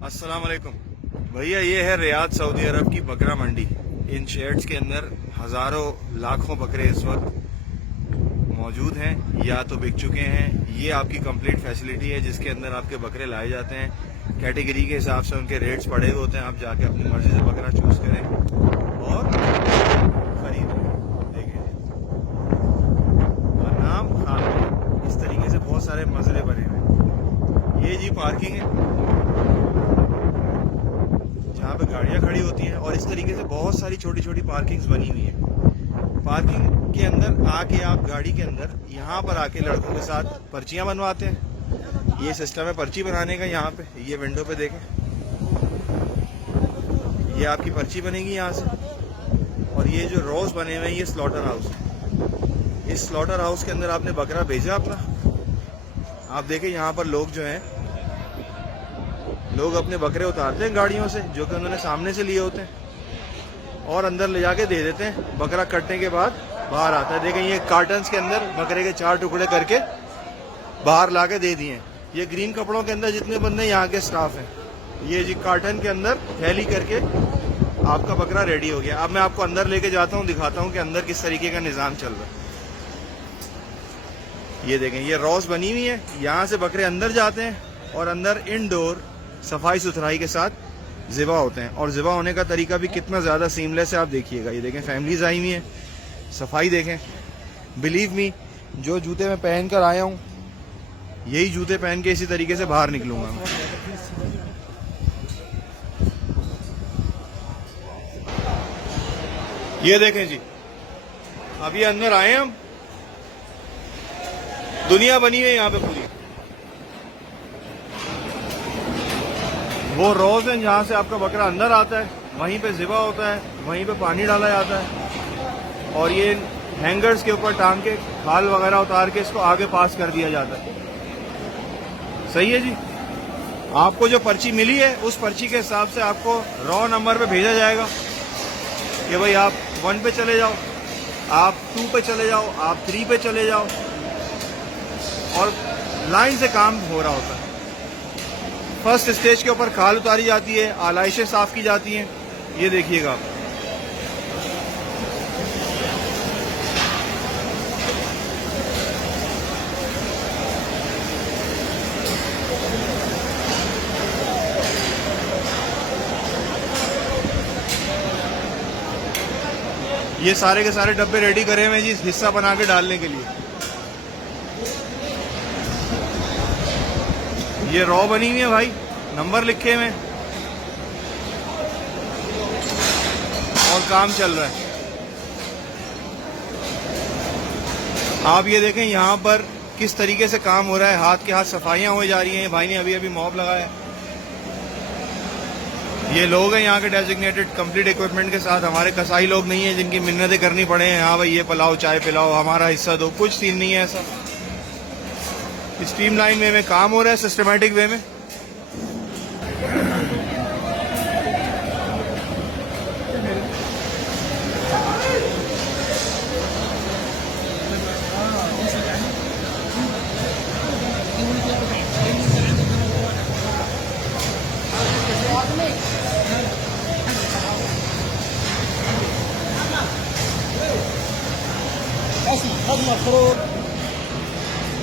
अस्सलाम वालेकुम भैया, ये है रियाद सऊदी अरब की बकरा मंडी। इन शेड्स के अंदर हजारों लाखों बकरे इस वक्त मौजूद हैं या तो बिक चुके हैं। ये आपकी कंप्लीट फैसिलिटी है जिसके अंदर आपके बकरे लाए जाते हैं। कैटेगरी के हिसाब से उनके रेट्स पड़े हुए होते हैं। आप जाके अपनी मर्जी से बकरा चूज करें और खरीदें। देखें नाम खान, इस तरीके से बहुत सारे मजरे बने हुए हैं। ये जी पार्किंग है जहाँ पे गाड़ियाँ खड़ी होती हैं और इस तरीके से बहुत सारी छोटी छोटी पार्किंग्स बनी हुई हैं। पार्किंग के अंदर आके आप गाड़ी के अंदर यहाँ पर आके लड़कों के साथ पर्चियाँ बनवाते हैं। ये सिस्टम है पर्ची बनाने का। यहाँ पे ये विंडो पे देखें, ये आपकी पर्ची बनेगी यहाँ से। और ये जो रोज बने हुए हैं ये स्लॉटर हाउस है। इस स्लॉटर हाउस के अंदर आपने बकरा भेजा अपना। आप देखें यहाँ पर लोग जो हैं, लोग अपने बकरे उतारते हैं गाड़ियों से जो कि उन्होंने सामने से लिए होते हैं और अंदर ले जाके दे देते हैं। बकरा कटने के बाद बाहर आता है। देखें ये कार्टन्स के अंदर बकरे के 4 टुकड़े करके बाहर ला के दे दिए हैं। ये ग्रीन कपड़ों के अंदर जितने बंदे यहाँ के स्टाफ हैं, ये जी कार्टन के अंदर थैली करके आपका बकरा रेडी हो गया। अब मैं आपको अंदर लेके जाता हूँ, दिखाता हूँ कि अंदर किस तरीके का निज़ाम चल रहा है। ये देखें ये रॉस बनी हुई है। यहाँ से बकरे अंदर जाते हैं और अंदर इनडोर सफाई सुथराई के साथ ज़िबा होते हैं। और ज़िबा होने का तरीका भी कितना ज़्यादा सीमलेस है आप देखिएगा। ये देखें फैमिलीज आई हुई हैं, सफाई देखें। बिलीव मी, जो जूते मैं पहन कर आया हूँ यही जूते पहन के इसी तरीके से बाहर निकलूंगा मैं। ये देखें जी, अभी अंदर आए हम, दुनिया बनी है यहाँ पे पूरी। वो रोज है जहाँ से आपका बकरा अंदर आता है, वहीं पे ज़िबा होता है, वहीं पे पानी डाला जाता है और ये हैंगर्स के ऊपर टांग के खाल वगैरह उतार के इसको आगे पास कर दिया जाता है। सही है जी। आपको जो पर्ची मिली है उस पर्ची के हिसाब से आपको रॉ नंबर पे भेजा जाएगा कि भाई आप 1 पे चले जाओ, आप 2 पे चले जाओ, आप 3 पे चले जाओ और लाइन से काम हो रहा होता है। फर्स्ट स्टेज के ऊपर खाल उतारी जाती है, आलाइशें साफ की जाती हैं। ये देखिएगा आप, ये सारे के सारे डब्बे रेडी करे हुए हैं जी हिस्सा बना के डालने के लिए। ये रॉ बनी हुई है भाई, नंबर लिखे हुए और काम चल रहा है। आप ये देखें यहाँ पर किस तरीके से काम हो रहा है। हाथ के हाथ सफाइयाँ हो जा रही हैं। भाई ने अभी अभी मॉब लगाया है। ये लोग हैं यहाँ के डेजिग्नेटेड कंप्लीट इक्विपमेंट के साथ। हमारे कसाई लोग नहीं है जिनकी मिन्नतें करनी पड़े हैं, हाँ भाई ये पिलाओ, चाय पिलाओ, हमारा हिस्सा दो। कुछ सीन नहीं है ऐसा। स्ट्रीमलाइन वे में काम हो रहा है, सिस्टमेटिक वे में।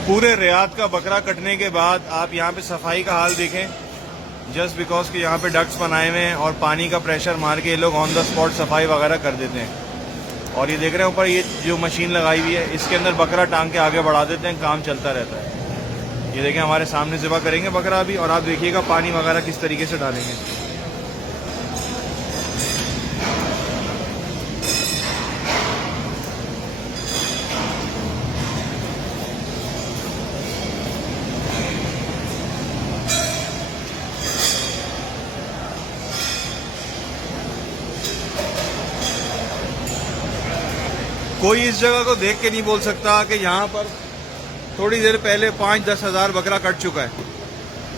पूरे रियाद का बकरा कटने के बाद आप यहाँ पे सफाई का हाल देखें। जस्ट बिकॉज कि यहाँ पे डक्ट्स बनाए हुए हैं और पानी का प्रेशर मार के ये लोग ऑन द स्पॉट सफाई वगैरह कर देते हैं। और ये देख रहे हैं ऊपर ये जो मशीन लगाई हुई है, इसके अंदर बकरा टांग के आगे बढ़ा देते हैं, काम चलता रहता है। ये देखें हमारे सामने ज़िबा करेंगे बकरा अभी, और आप देखिएगा पानी वगैरह किस तरीके से डालेंगे। कोई इस जगह को देख के नहीं बोल सकता कि यहाँ पर थोड़ी देर पहले 5-10 हज़ार बकरा कट चुका है।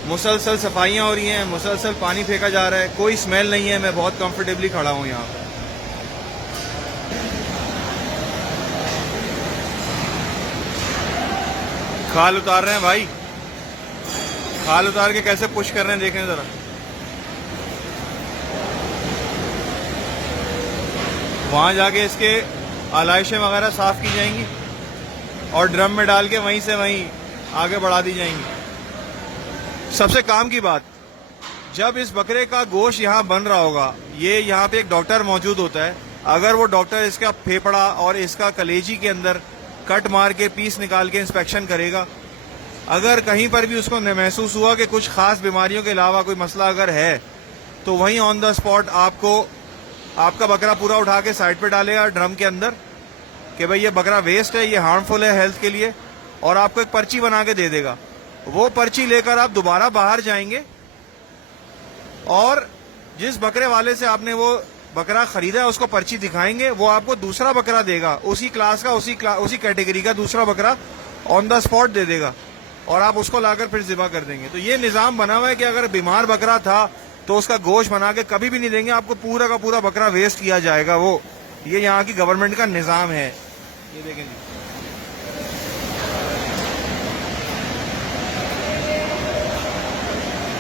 मुसलसल सफाइयाँ हो रही हैं, मुसलसल पानी फेंका जा रहा है, कोई स्मेल नहीं है। मैं बहुत कंफर्टेबली खड़ा हूँ यहाँ पर। खाल उतार रहे हैं भाई, खाल उतार के कैसे पुश कर रहे हैं देखें जरा। वहाँ जाके इसके आलाइशें वगैरह साफ़ की जाएंगी और ड्रम में डाल के वहीं से वहीं आगे बढ़ा दी जाएंगी। सबसे काम की बात, जब इस बकरे का गोश्त यहाँ बन रहा होगा, ये यहाँ पे एक डॉक्टर मौजूद होता है। अगर वो डॉक्टर इसका फेफड़ा और इसका कलेजी के अंदर कट मार के पीस निकाल के इंस्पेक्शन करेगा, अगर कहीं पर भी उसको महसूस हुआ कि कुछ खास बीमारियों के अलावा कोई मसला अगर है, तो वहीं ऑन द स्पॉट आपको आपका बकरा पूरा उठा के साइड पे डालेगा ड्रम के अंदर कि भाई ये बकरा वेस्ट है, ये हार्मफुल है हेल्थ के लिए, और आपको एक पर्ची बना के दे देगा। वो पर्ची लेकर आप दोबारा बाहर जाएंगे और जिस बकरे वाले से आपने वो बकरा खरीदा है उसको पर्ची दिखाएंगे, वो आपको दूसरा बकरा देगा, उसी क्लास का उसी कैटेगरी का दूसरा बकरा ऑन द स्पॉट दे देगा और आप उसको लाकर फिर ज़िबा कर देंगे। तो ये निज़ाम बना हुआ है कि अगर बीमार बकरा था तो उसका गोश्त बना के कभी भी नहीं देंगे, आपको पूरा का पूरा बकरा वेस्ट किया जाएगा। वो ये यहाँ की गवर्नमेंट का निज़ाम है। ये देखें जी।